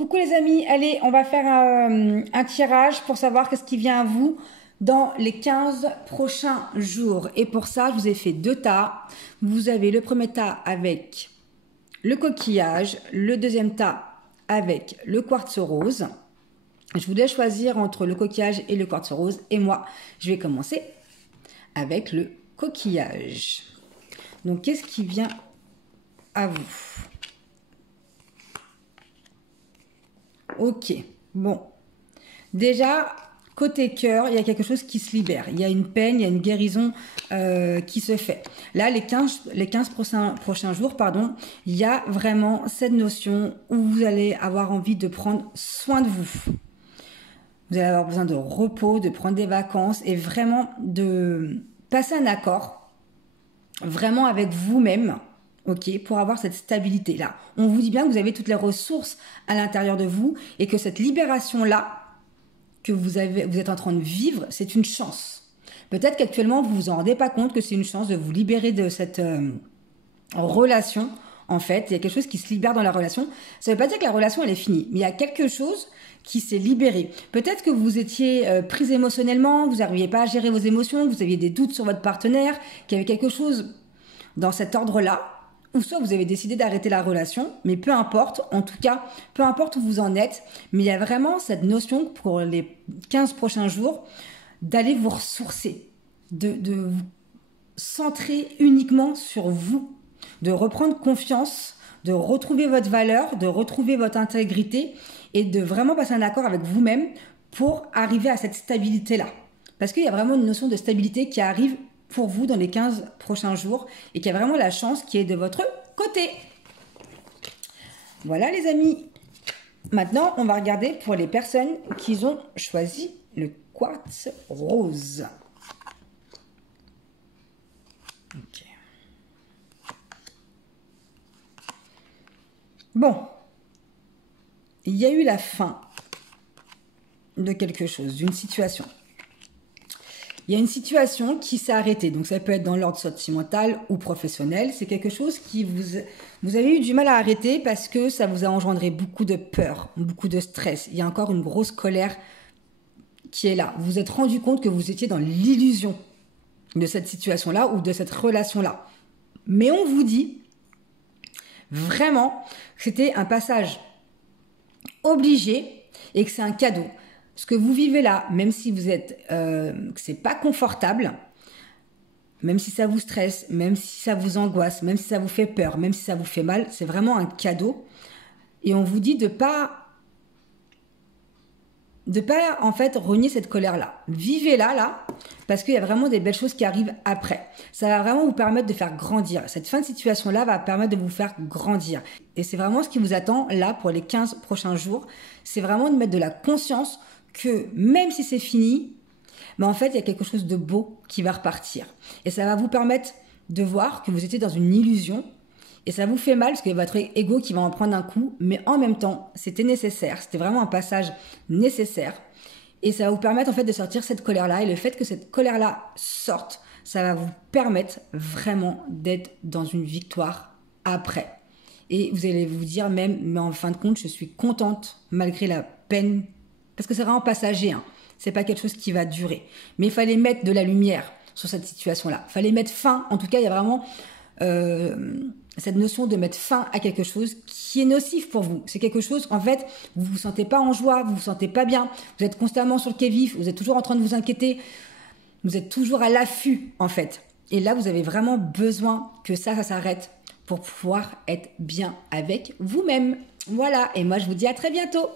Coucou les amis, allez, on va faire un tirage pour savoir qu'est-ce qui vient à vous dans les 15 prochains jours. Et pour ça, je vous ai fait deux tas. Vous avez le premier tas avec le coquillage, le deuxième tas avec le quartz rose. Je vous laisse choisir entre le coquillage et le quartz rose. Et moi, je vais commencer avec le coquillage. Donc, qu'est-ce qui vient à vous? Ok, bon. Déjà, côté cœur, il y a quelque chose qui se libère. Il y a une peine, il y a une guérison qui se fait. Là, les 15 prochains jours, pardon, il y a vraiment cette notion où vous allez avoir envie de prendre soin de vous. Vous allez avoir besoin de repos, de prendre des vacances et vraiment de passer un accord, vraiment avec vous-même. Ok, pour avoir cette stabilité-là. On vous dit bien que vous avez toutes les ressources à l'intérieur de vous et que cette libération-là que vous êtes en train de vivre, c'est une chance. Peut-être qu'actuellement, vous vous en rendez pas compte que c'est une chance de vous libérer de cette relation. En fait, il y a quelque chose qui se libère dans la relation. Ça ne veut pas dire que la relation, elle est finie, mais il y a quelque chose qui s'est libéré. Peut-être que vous étiez prise émotionnellement, vous n'arriviez pas à gérer vos émotions, vous aviez des doutes sur votre partenaire, qu'il y avait quelque chose dans cet ordre-là. Ou soit vous avez décidé d'arrêter la relation, mais peu importe, en tout cas, peu importe où vous en êtes, mais il y a vraiment cette notion pour les 15 prochains jours d'aller vous ressourcer, de vous centrer uniquement sur vous, de reprendre confiance, de retrouver votre valeur, de retrouver votre intégrité et de vraiment passer un accord avec vous-même pour arriver à cette stabilité-là. Parce qu'il y a vraiment une notion de stabilité qui arrive pour vous dans les 15 prochains jours et qu'il y a vraiment la chance qui est de votre côté. Voilà les amis. Maintenant, on va regarder pour les personnes qui ont choisi le quartz rose. Ok. Bon. Il y a eu la fin de quelque chose, d'une situation. Il y a une situation qui s'est arrêtée, donc ça peut être dans l'ordre sentimental ou professionnel. C'est quelque chose qui vous avez eu du mal à arrêter parce que ça vous a engendré beaucoup de peur, beaucoup de stress. Il y a encore une grosse colère qui est là. Vous vous êtes rendu compte que vous étiez dans l'illusion de cette situation-là ou de cette relation-là. Mais on vous dit vraiment que c'était un passage obligé et que c'est un cadeau. Ce que vous vivez là, même si vous êtes, que c'est pas confortable, même si ça vous stresse, même si ça vous angoisse, même si ça vous fait peur, même si ça vous fait mal, c'est vraiment un cadeau. Et on vous dit de pas en fait renier cette colère-là. Vivez-la là, parce qu'il y a vraiment des belles choses qui arrivent après. Ça va vraiment vous permettre de faire grandir. Cette fin de situation-là va permettre de vous faire grandir. Et c'est vraiment ce qui vous attend là pour les 15 prochains jours. C'est vraiment de mettre de la conscience que même si c'est fini, mais en fait, il y a quelque chose de beau qui va repartir. Et ça va vous permettre de voir que vous étiez dans une illusion. Et ça vous fait mal parce que votre ego qui va en prendre un coup. Mais en même temps, c'était nécessaire. C'était vraiment un passage nécessaire. Et ça va vous permettre en fait de sortir cette colère-là. Et le fait que cette colère-là sorte, ça va vous permettre vraiment d'être dans une victoire après. Et vous allez vous dire même, mais en fin de compte, je suis contente malgré la peine. Parce que c'est vraiment passager, hein. C'est pas quelque chose qui va durer. Mais il fallait mettre de la lumière sur cette situation-là. Il fallait mettre fin. En tout cas, il y a vraiment cette notion de mettre fin à quelque chose qui est nocif pour vous. C'est quelque chose, en fait, vous vous sentez pas en joie, vous vous sentez pas bien. Vous êtes constamment sur le qui-vive, vous êtes toujours en train de vous inquiéter. Vous êtes toujours à l'affût, en fait. Et là, vous avez vraiment besoin que ça s'arrête pour pouvoir être bien avec vous-même. Voilà. Et moi, je vous dis à très bientôt.